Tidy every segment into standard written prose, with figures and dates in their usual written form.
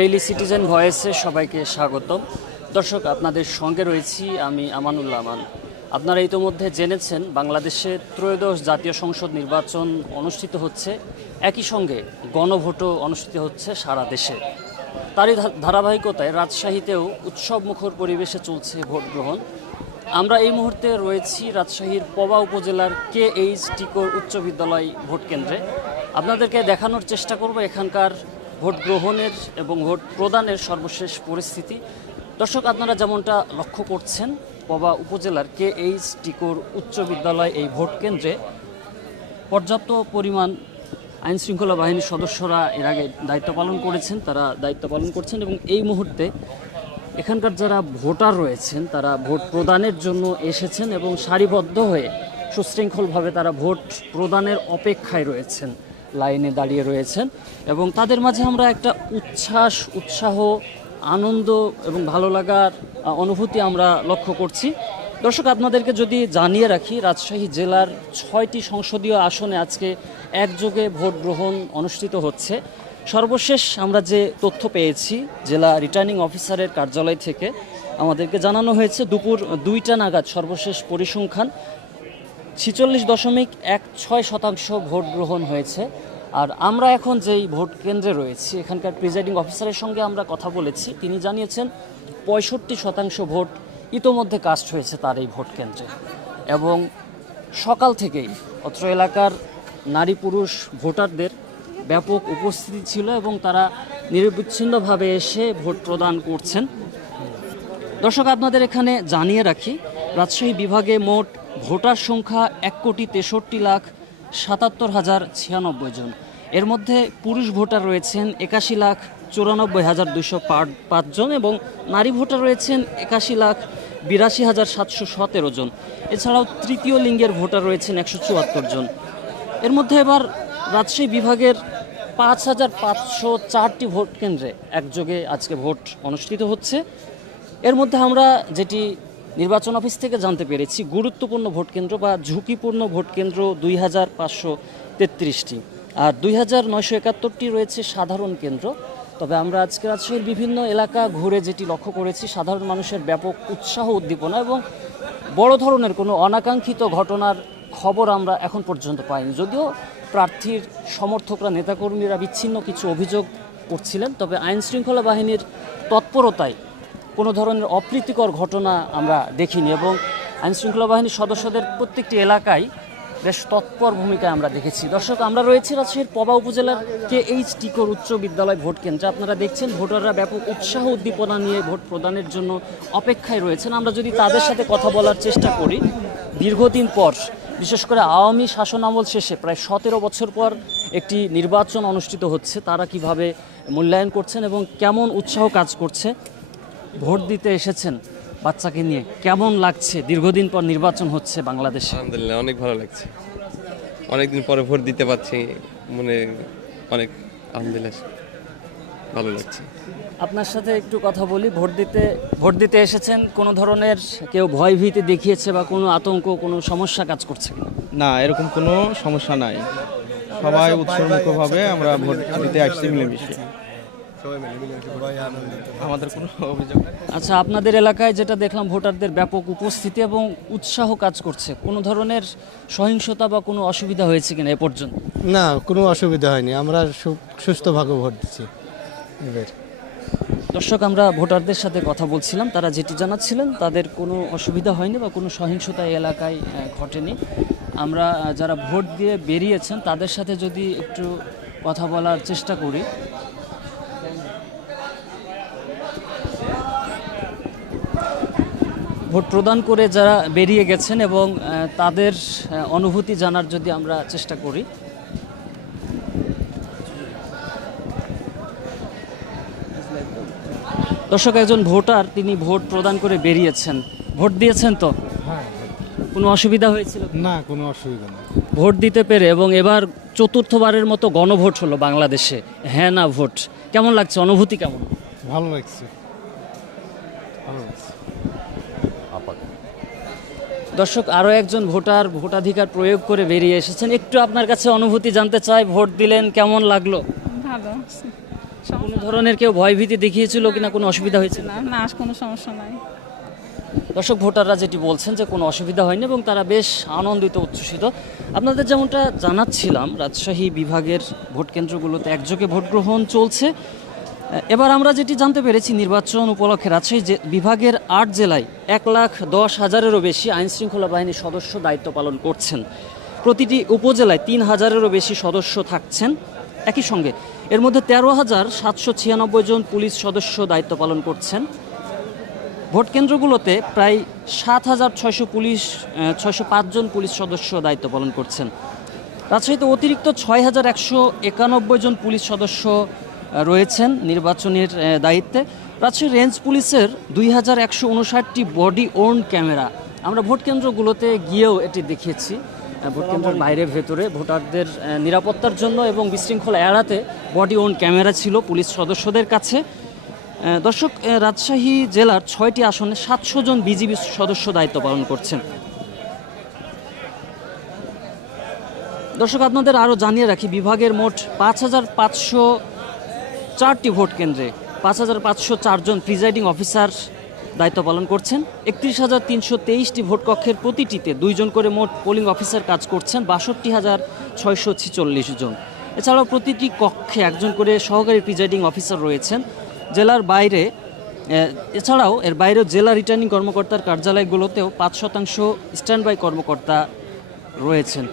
Daily citizen ভয়েসে সবাইকে স্বাগতম। দর্শক, আপনাদের সঙ্গে রয়েছি আমি আমানুল্লাহ আমান। আপনারা ইতোমধ্যে জেনেছেন বাংলাদেশে ত্রয়োদশ জাতীয় সংসদ নির্বাচন অনুষ্ঠিত হচ্ছে, একই সঙ্গে গণভোটও অনুষ্ঠিত হচ্ছে সারা দেশে। তারই ধারাবাহিকতায় রাজশাহীতেও উৎসবমুখর পরিবেশে চলছে ভোট গ্রহণ। আমরা এই মুহূর্তে রয়েছি রাজশাহীর পবা উপজেলার KH টিকর উচ্চ বিদ্যালয় ভোট কেন্দ্রে। আপনাদেরকে দেখানোর চেষ্টা করব এখানকার ভোট গ্রহণের এবং ভোট প্রদানের সর্বশেষ পরিস্থিতি। দর্শক, আপনারা যেমনটা লক্ষ্য করছেন, পবা উপজেলার KH টিকর উচ্চ বিদ্যালয় এই ভোট কেন্দ্রে পর্যাপ্ত পরিমাণ আইনশৃঙ্খলা বাহিনীর সদস্যরা এর আগে দায়িত্ব পালন করেছেন, তারা দায়িত্ব পালন করছেন এবং এই মুহূর্তে এখানকার যারা ভোটার রয়েছেন তারা ভোট প্রদানের জন্য এসেছেন এবং সারিবদ্ধ হয়ে সুশৃঙ্খলভাবে তারা ভোট প্রদানের অপেক্ষায় রয়েছেন, লাইনে দাঁড়িয়ে রয়েছেন এবং তাদের মাঝে আমরা একটা উৎসাহ, আনন্দ এবং ভালো লাগার অনুভূতি আমরা লক্ষ্য করছি। দর্শক, আপনাদেরকে যদি জানিয়ে রাখি, রাজশাহী জেলার 6টি সংসদীয় আসনে আজকে একযোগে ভোট গ্রহণ অনুষ্ঠিত হচ্ছে। সর্বশেষ আমরা যে তথ্য পেয়েছি জেলা রিটার্নিং অফিসারের কার্যালয় থেকে, আমাদেরকে জানানো হয়েছে দুপুর 2টা নাগাদ সর্বশেষ পরিসংখ্যান 46.16% ভোট গ্রহণ হয়েছে। আর আমরা এখন যেই ভোট কেন্দ্রে রয়েছি, এখানকার প্রিজাইডিং অফিসারের সঙ্গে আমরা কথা বলেছি, তিনি জানিয়েছেন 65% ভোট ইতোমধ্যে কাস্ট হয়েছে তার এই ভোট কেন্দ্রে এবং সকাল থেকেই অত্র এলাকার নারী পুরুষ ভোটারদের ব্যাপক উপস্থিতি ছিল এবং তারা নিরবিচ্ছিন্নভাবে এসে ভোট প্রদান করছেন। দর্শক, আপনাদের এখানে জানিয়ে রাখি, রাজশাহী বিভাগে মোট ভোটার সংখ্যা 1,77,77,096 জন। এর মধ্যে পুরুষ ভোটার রয়েছেন 81,94,205 জন এবং নারী ভোটার রয়েছেন 81,82,717 জন। এছাড়াও তৃতীয় লিঙ্গের ভোটার রয়েছেন 174 জন। এর মধ্যে এবার রাজশাহী বিভাগের 5,504টি ভোট কেন্দ্রে একযোগে আজকে ভোট অনুষ্ঠিত হচ্ছে। এর মধ্যে আমরা যেটি নির্বাচন অফিস থেকে জানতে পেরেছি, গুরুত্বপূর্ণ ভোট কেন্দ্র বা ঝুঁকিপূর্ণ ভোট কেন্দ্র 2,533টি আর 2,971টি রয়েছে সাধারণ কেন্দ্র। তবে আমরা আজকে রাজশাহীর বিভিন্ন এলাকা ঘুরে যেটি লক্ষ্য করেছি, সাধারণ মানুষের ব্যাপক উৎসাহ উদ্দীপনা এবং বড় ধরনের কোনো অনাকাঙ্ক্ষিত ঘটনার খবর আমরা এখন পর্যন্ত পাইনি। যদিও প্রার্থীর সমর্থকরা, নেতাকর্মীরা বিচ্ছিন্ন কিছু অভিযোগ করছিলেন, তবে আইনশৃঙ্খলা বাহিনীর তৎপরতায় কোনো ধরনের অপ্রীতিকর ঘটনা আমরা দেখিনি এবং আইনশৃঙ্খলা বাহিনীর সদস্যদের প্রত্যেকটি এলাকায় বেশ তৎপর ভূমিকায় আমরা দেখেছি। দর্শক, আমরা রয়েছি রাজশাহীর পবা উপজেলার KH টিকর উচ্চ বিদ্যালয় ভোট কেন্দ্রে। আপনারা দেখছেন ভোটাররা ব্যাপক উৎসাহ উদ্দীপনা নিয়ে ভোট প্রদানের জন্য অপেক্ষায় রয়েছেন। আমরা যদি তাদের সাথে কথা বলার চেষ্টা করি, দীর্ঘদিন পর, বিশেষ করে আওয়ামী শাসনামল শেষে প্রায় 17 বছর পর একটি নির্বাচন অনুষ্ঠিত হচ্ছে, তারা কিভাবে মূল্যায়ন করছেন এবং কেমন উৎসাহ কাজ করছে। ভোট দিতে এসেছেন বাচ্চাকে নিয়ে, কেমন লাগছে? দীর্ঘদিন পর নির্বাচন হচ্ছে বাংলাদেশে। আলহামদুলিল্লাহ, অনেক ভালো লাগছে। অনেকদিন পরে ভোট দিতে পারছি, মনে অনেক আলহামদুলিল্লাহ ভালো লাগছে। আপনার সাথে একটু কথা বলি। ভোট দিতে এসেছেন, কোনো ধরনের কেউ ভয় ভীতি দেখিয়েছে বা কোনো আতঙ্ক, কোনো সমস্যা কাজ করছে কিনা? না, এরকম কোনো সমস্যা নাই। সবাই উৎসর্গভাবে আমরা ভোট দিতে আসছি মিলেমিশে। আমাদের কোনো অভিযোগ নেই। আচ্ছা, আপনাদের এলাকায় যেটা দেখলাম, ভোটারদের ব্যাপক উপস্থিতি এবং উৎসাহ কাজ করছে, কোনো ধরনের সহিংসতা বা কোনো অসুবিধা হয়েছে কিনা এ পর্যন্ত? না, কোনো অসুবিধা হয়নি। আমরা সুস্থভাবে ভোট দিচ্ছি এবার। দর্শক, আমরা ভোটারদের সাথে কথা বলছিলাম, তারা যেটি জানাচ্ছিলেন তাদের কোনো অসুবিধা হয়নি বা কোনো সহিংসতা এই এলাকায় ঘটেনি। আমরা যারা ভোট দিয়ে বেরিয়েছেন তাদের সাথে যদি একটু কথা বলার চেষ্টা করি। ভোট প্রদান করে যারা বেরিয়ে গেছেন এবং তাদের অনুভূতি জানার যদি আমরা চেষ্টা করি। দর্শক, একজন ভোটার, তিনি ভোট প্রদান করে বেরিয়েছেন। ভোট দিয়েছেন তো? হ্যাঁ। কোনো অসুবিধা হয়েছিল? না, কোনো অসুবিধা নেই। ভোট দিতে পেরে এবং এবার চতুর্থবারের মতো গণভোট হলো বাংলাদেশে, হ্যাঁ না ভোট, কেমন লাগছে? অনুভূতি কেমন? ভালো লাগছে, ভালো লাগছে। দর্শক, আরও একজন ভোটার ভোটাধিকার প্রয়োগ করে বেরিয়ে এসেছেন। একটু আপনার কাছে অনুভূতি জানতে চাই, ভোট দিলেন, কেমন লাগলো? ভালো। কোনো ধরনের কেউ ভয়ভীতি দেখিয়েছিল কিনা, কোনো অসুবিধা হয়েছিল? না না কোনো সমস্যা নাই। দর্শক ভোটাররা যেটি বলছেন যে কোনো অসুবিধা হয়নি এবং তারা বেশ আনন্দিত উচ্ছ্বসিত। আপনাদের যেমনটা জানাচ্ছিলাম, রাজশাহী বিভাগের ভোট কেন্দ্রগুলোতে একযোগে ভোট গ্রহণ চলছে। এবার আমরা যেটি জানতে পেরেছি, নির্বাচন উপলক্ষে রাজশাহী বিভাগের 8 জেলায় 1,10,000-এরও বেশি আইনশৃঙ্খলা বাহিনীর সদস্য দায়িত্ব পালন করছেন। প্রতিটি উপজেলায় 3,000-এরও বেশি সদস্য থাকছেন। একই সঙ্গে এর মধ্যে 13,796 জন পুলিশ সদস্য দায়িত্ব পালন করছেন। ভোট কেন্দ্রগুলোতে প্রায় 7,605 জন পুলিশ সদস্য দায়িত্ব পালন করছেন। রাজশাহীতে অতিরিক্ত 6,191 জন পুলিশ সদস্য রয়েছেন নির্বাচনের দায়িত্বে। রাজশাহী রেঞ্জ পুলিশের 2,159টি বডি ওর্ন ক্যামেরা, আমরা ভোট কেন্দ্রগুলোতে গিয়েও এটি দেখিয়েছি। ভোট কেন্দ্রের বাইরে ভেতরে ভোটারদের নিরাপত্তার জন্য এবং বিশৃঙ্খলা এড়াতে বডি ওর্ন ক্যামেরা ছিল পুলিশ সদস্যদের কাছে। দর্শক, রাজশাহী জেলার 6টি আসনে 700 জন বিজিবি সদস্য দায়িত্ব পালন করছেন। দর্শক, আপনাদের আরও জানিয়ে রাখি, বিভাগের মোট 5,504টি ভোট কেন্দ্রে 5,504 জন প্রিজাইডিং অফিসার দায়িত্ব পালন করছেন। 31,323টি ভোট কক্ষের প্রতিটিতে 2 জন করে মোট পোলিং অফিসার কাজ করছেন 62,646 জন। এছাড়াও প্রতিটি কক্ষে একজন করে সহকারী প্রিজাইডিং অফিসার রয়েছেন। জেলার বাইরে এছাড়াও এর বাইরেও জেলা রিটার্নিং কর্মকর্তার কার্যালয়গুলোতেও 5% স্ট্যান্ড বাই কর্মকর্তা রয়েছেন।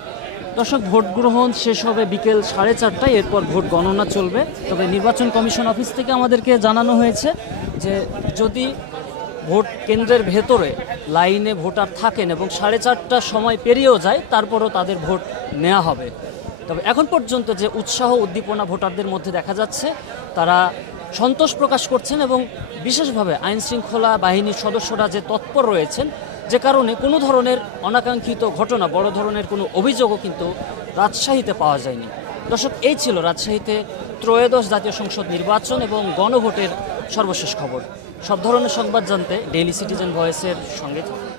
দর্শক, ভোট গ্রহণ শেষ হবে বিকেল 4:30টায়, এরপর ভোট গণনা চলবে। তবে নির্বাচন কমিশন অফিস থেকে আমাদেরকে জানানো হয়েছে যে যদি ভোট কেন্দ্রের ভেতরে লাইনে ভোটার থাকেন এবং 4:30টার সময় পেরিয়েও যায়, তারপরও তাদের ভোট নেওয়া হবে। তবে এখন পর্যন্ত যে উৎসাহ উদ্দীপনা ভোটারদের মধ্যে দেখা যাচ্ছে, তারা সন্তোষ প্রকাশ করছেন এবং বিশেষভাবে আইনশৃঙ্খলা বাহিনীর সদস্যরা যে তৎপর রয়েছেন, যে কারণে কোনো ধরনের অনাকাঙ্ক্ষিত ঘটনা, বড় ধরনের কোনো অভিযোগও কিন্তু রাজশাহীতে পাওয়া যায়নি। দর্শক, এই ছিল রাজশাহীতে ত্রয়োদশ জাতীয় সংসদ নির্বাচন এবং গণভোটের সর্বশেষ খবর। সব ধরনের সংবাদ জানতে ডেইলি সিটিজেন ভয়েসের সঙ্গে থাকুন।